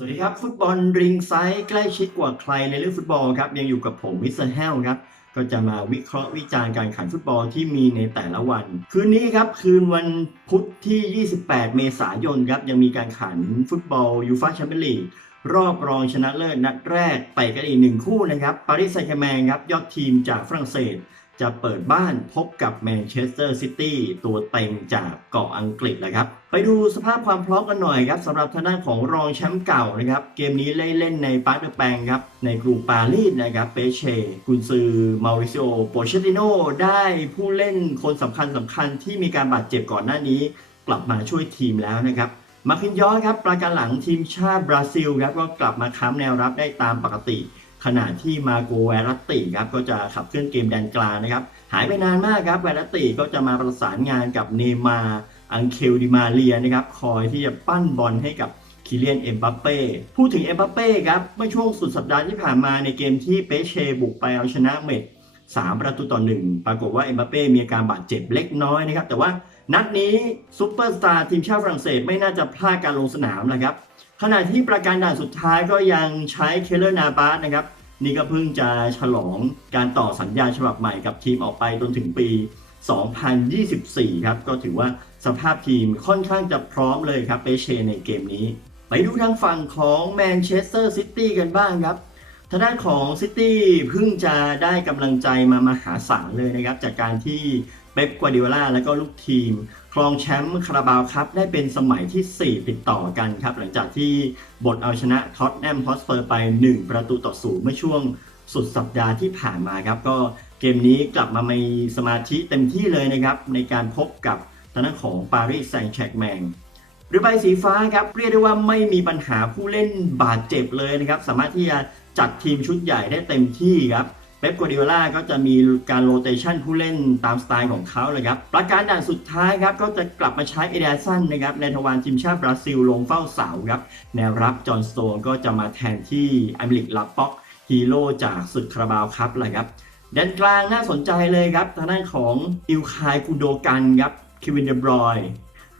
สวัสดีครับ ฟุตบอลริงไซด์ใกล้ชิดกว่าใครในเรื่องฟุตบอลครับยังอยู่กับผมมิสเตอร์เฮลครับก็จะมาวิเคราะห์วิจารณ์การแข่งฟุตบอลที่มีในแต่ละวัน คืนนี้ครับคืนวันพุธที่ 28 เมษายนครับยังมีการแข่งฟุตบอลยูฟ่าแชมเปี้ยนลีกรอบรองชนะเลิศนัดแรกไปกันอีกหนึ่งคู่นะครับปารีสแซงต์แชร์แมงครับยอดทีมจากฝรั่งเศส จะเปิดบ้านพบกับแมนเชสเตอร์ซิตี้ตัวเต็งจากเกาะอังกฤษนะครับ ไปดูสภาพความพร้อมกันหน่อยครับสำหรับทางด้านของรองแชมป์เก่านะครับ เกมนี้เล่นในปาร์คเดอแปงครับ ในกรุงปารีสนะครับเปเช่กุนซือมาริซิโอโปเชติโนได้ผู้เล่นคนสำคัญสำคัญที่มีการบาดเจ็บก่อนหน้านี้ กลับมาช่วยทีมแล้วนะครับมาคินยอสครับประการหลังทีมชาติบราซิลครับก็กลับมาค้ำแนวรับได้ตามปกติ ขณะที่มาโกแวรัตติครับก็จะขับเคลื่อนเกมแดนกลางนะครับ หายไปนานมากครับแวรัตติก็จะมาประสานงานกับเนมาอังเคลดิมาเรียนะครับ คอยที่จะปั้นบอลให้กับคิเลียนเอ็มบัปเป้พูดถึงเอ็มบัปเป้ครับเมื่อช่วงสุดสัปดาห์ที่ผ่านมาในเกมที่เปเช่บุกไปเอาชนะเมด3ประตูต่อหนึ่งปรากฏว่าเอ็มบัปเป้มีอาการบาดเจ็บเล็กน้อยนะครับ แต่ว่านัดนี้ซูเปอร์สตาร์ทีมชาติฝรั่งเศสไม่น่าจะพลาดการลงสนามนะครับ ขณะที่ประการด่านสุดท้ายก็ยังใช้เคเลอร์นาบาสนะครับ นี่ก็เพิ่งจะฉลองการต่อสัญญาฉบับใหม่กับทีมออกไปจนถึงปี 2024 ครับ ก็ถือว่าสภาพทีมค่อนข้างจะพร้อมเลยครับเปเชในเกมนี้ ไปดูทางฝั่งของแมนเชสเตอร์ซิตี้กันบ้างครับทางด้านของซิตี้เพิ่งจะได้กำลังใจมามหาศาลเลยนะครับ จากการที่เป๊ปกวาดิโอลาและก็ลูกทีม ครองแชมป์คาราบาวครับ ได้เป็นสมัยที่ 4 ติดต่อกันครับ หลังจากที่บทเอาชนะท็อตแนมฮอสเปอร์ไป 1 ประตูต่อศูนย์เมื่อช่วงสุดสัปดาห์ที่ผ่านมาครับ ก็เกมนี้กลับมามีสมาธิเต็มที่เลยนะครับ ในการพบกับทางของปารีสแซงต์แชร์แมงหรือใบสีฟ้าครับเรียกได้ว่าไม่มีปัญหาผู้เล่นบาดเจ็บเลยนะครับ สามารถที่จะจัดทีมชุดใหญ่ได้เต็มที่ครับ เป๊ปกัวดิโอลาก็จะมีการโรเตชันผู้เล่นตามสไตล์ของเขาเลยครับ ประการด่านสุดท้ายครับ ก็จะกลับมาใช้เอเดรสันนะครับ ในทวารทีมชาติบราซิลลงเฝ้าเสาครับ แนวรับจอห์นสโตนก็จะมาแทนที่อเมริกลาป็อกฮีโร่จากสุดคาราบาวครับเลยครับแดนกลางน่าสนใจเลยครับทางด้านของอิลคายกูโดกันครับคิวินเดบรอย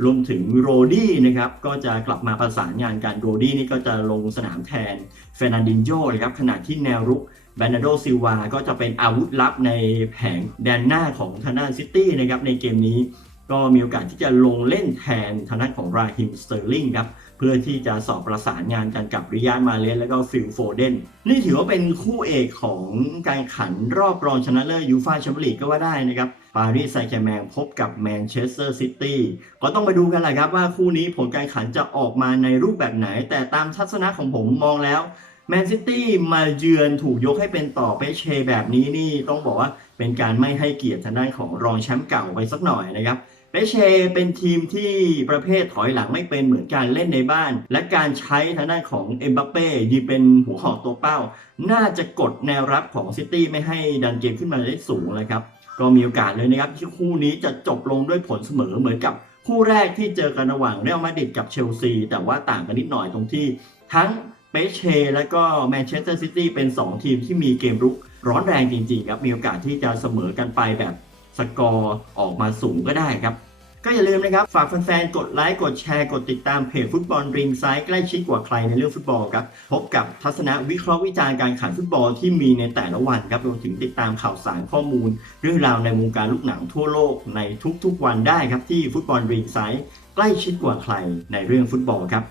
รวมถึงโรดี้นะครับก็จะกลับมาประสานงานกันโรดี้นี่ก็จะลงสนามแทนเฟรนันดินโญนะครับขณะที่แนวรุก แบรนาโดซิลวาก็จะเป็นอาวุธลับในแผงแดนหน้าของทางด้านซิตี้นะครับในเกมนี้ก็มีโอกาสที่จะลงเล่นแทนทางด้านของราฮิมสเตอร์ลิงครับเพื่อที่จะสอบประสานงานกันกับริยานมาเลสและก็ฟิลโฟเดนนี่ถือว่าเป็นคู่เอกของการขันรอบรองชนะเลิศยูฟาแชมเปี้ยนลีกก็ว่าได้นะครับปารีสแซงต์แชร์แมงพบกับแมนเชสเตอร์ซิตี้ก็ต้องมาดูกันแหละครับว่าคู่นี้ผลการขันจะออกมาในรูปแบบไหน แต่ตามทัศนะของผมมองแล้ว แมนซิตี้มาเยือนถูกยกให้เป็นต่อเปเชแบบนี้นี่ต้องบอกว่าเป็นการไม่ให้เกียรติทางด้านของรองแชมป์เก่าไปสักหน่อยนะครับเปเชเป็นทีมที่ประเภทถอยหลังไม่เป็นเหมือนการเล่นในบ้าน และการใช้ทางด้านของเอ็มบัปเป้ยืนเป็นหัวหอกตัวเป้า น่าจะกดแนวรับของซิตี้ไม่ให้ดันเกมขึ้นมาได้สูงเลยครับก็มีโอกาสเลยนะครับที่คู่นี้จะจบลงด้วยผลเสมอเหมือนกับคู่แรกที่เจอกันระหว่างเรอัลมาดริดกับเชลซี แต่ว่าต่างกันนิดหน่อยตรงที่ทั้ง เปเชและก็แมนเชสเตอร์ซิตี้เป็น 2 ทีมที่มีเกมรุกร้อนแรงจริงๆครับมีโอกาสที่จะเสมอกันไปแบบสกอร์ออกมาสูงก็ได้ครับ ก็อย่าลืมนะครับ ฝากแฟนๆ กดไลค์ กดแชร์ กดติดตามเพจฟุตบอลริมไซด์ใกล้ชิดกว่าใครในเรื่องฟุตบอลครับ พบกับทัศนะวิเคราะห์วิจารณ์การแข่งฟุตบอลที่มีในแต่ละวันครับรวมถึงติดตามข่าวสารข้อมูล เรื่องราวในวงการลูกหนังทั่วโลกในทุกๆวันได้ครับที่ฟุตบอลริมไซด์ใกล้ชิดกว่าใครในเรื่องฟุตบอลครับ